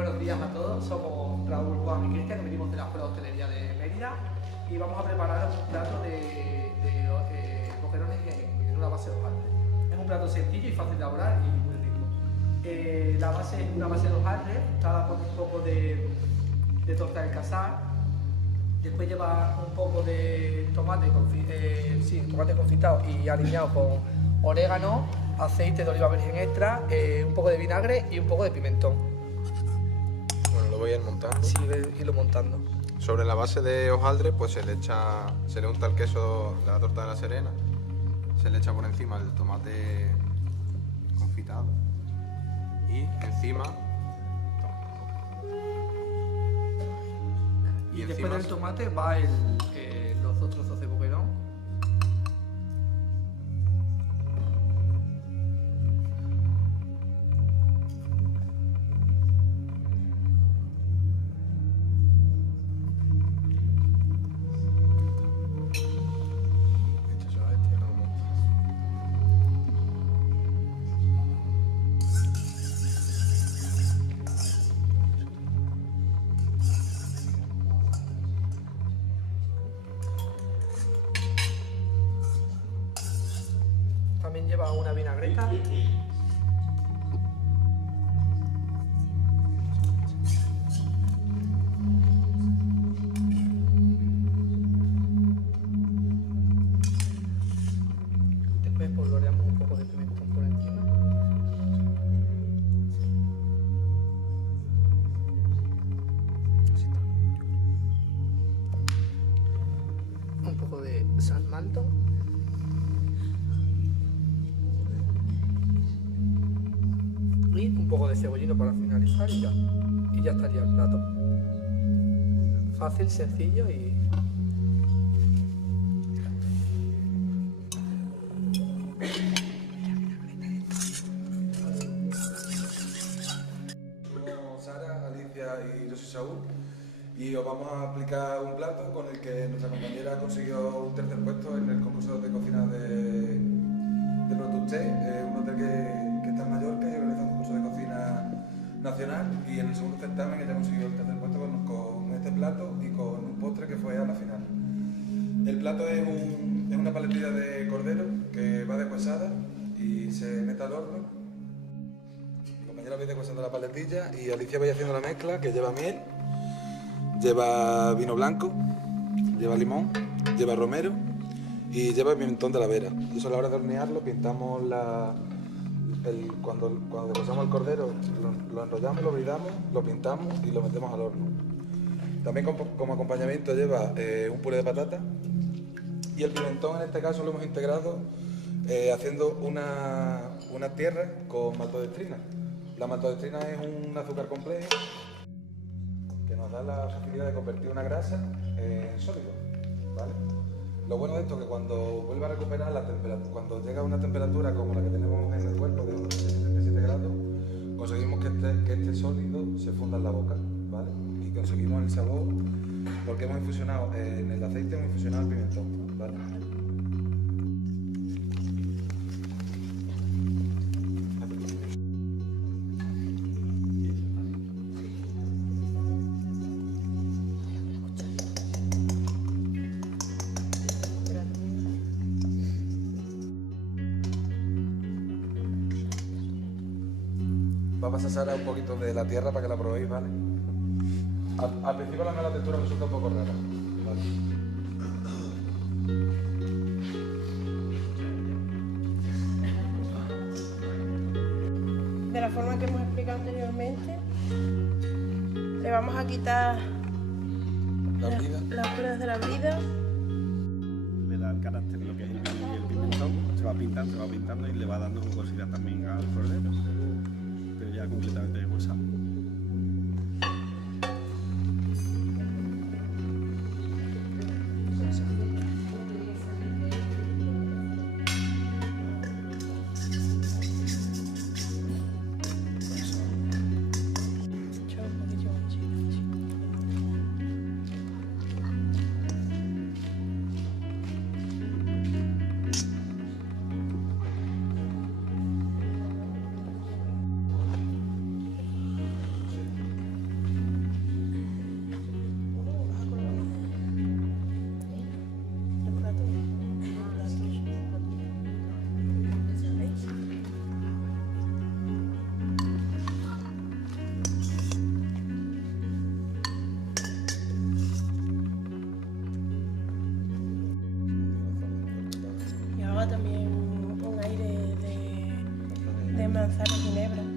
Buenos días a todos, somos Raúl, Juan y Cristian, que venimos de la Escuela de Hostelería de Mérida y vamos a preparar un plato de boquerones en una base de hojaldre. Es un plato sencillo y fácil de elaborar y muy rico. La base es una base de hojaldre, dada con un poco de torta del casar. Después lleva un poco de tomate confitado y aliñado con orégano, aceite de oliva virgen extra, un poco de vinagre y un poco de pimentón. Bueno, lo voy a ir montando. Sí, irlo montando. Sobre la base de hojaldre pues se le unta el queso de la torta de la Serena, se le echa por encima el tomate confitado y encima... Y después del tomate va los dos trozos de boquerón. También lleva una vinagreta. Después polvoreamos un poco de pimentón por encima. Un poco de sal malto. Y un poco de cebollino para finalizar y ya estaría el plato. Fácil, sencillo y... Somos Sara, Alicia y yo soy Saúl y os vamos a explicar un plato con el que nuestra compañera consiguió un tercer puesto en el concurso de cocina de Product, un hotel que está en Mallorca y organiza un concurso de cocina nacional, y en el segundo certamen ella consiguió el tercer puesto con este plato y con un postre que fue a la final. El plato es una paletilla de cordero que va deshuesada y se mete al horno. Mi compañera va deshuesando la paletilla y Alicia va haciendo la mezcla, que lleva miel, lleva vino blanco, lleva limón, lleva romero y lleva pimentón de la Vera. Eso a la hora de hornearlo pintamos cuando deshuesamos el cordero lo enrollamos, lo bridamos, lo pintamos y lo metemos al horno. También como acompañamiento lleva un puré de patata, y el pimentón en este caso lo hemos integrado haciendo una tierra con maltodextrina. La maltodextrina es un azúcar complejo que nos da la facilidad de convertir una grasa en sólido, ¿vale? Lo bueno de esto es que cuando vuelve a recuperar la temperatura, cuando llega a una temperatura como la que tenemos en el cuerpo de unos 77 grados, conseguimos que este sólido se funda en la boca, ¿vale? Y conseguimos el sabor porque hemos infusionado en el aceite, hemos infusionado el pimentón, ¿vale? Va a pasar Sara un poquito de la tierra para que la probéis, ¿vale? Al principio la textura resulta un poco rara, ¿vale? De la forma que hemos explicado anteriormente, le vamos a quitar las cuerdas de la brida. Le da el carácter de lo que es el vino y el pimentón, se va pintando y le va dando jugosidad también al cordero, pero ya completamente deshuesado. manzana y ginebra.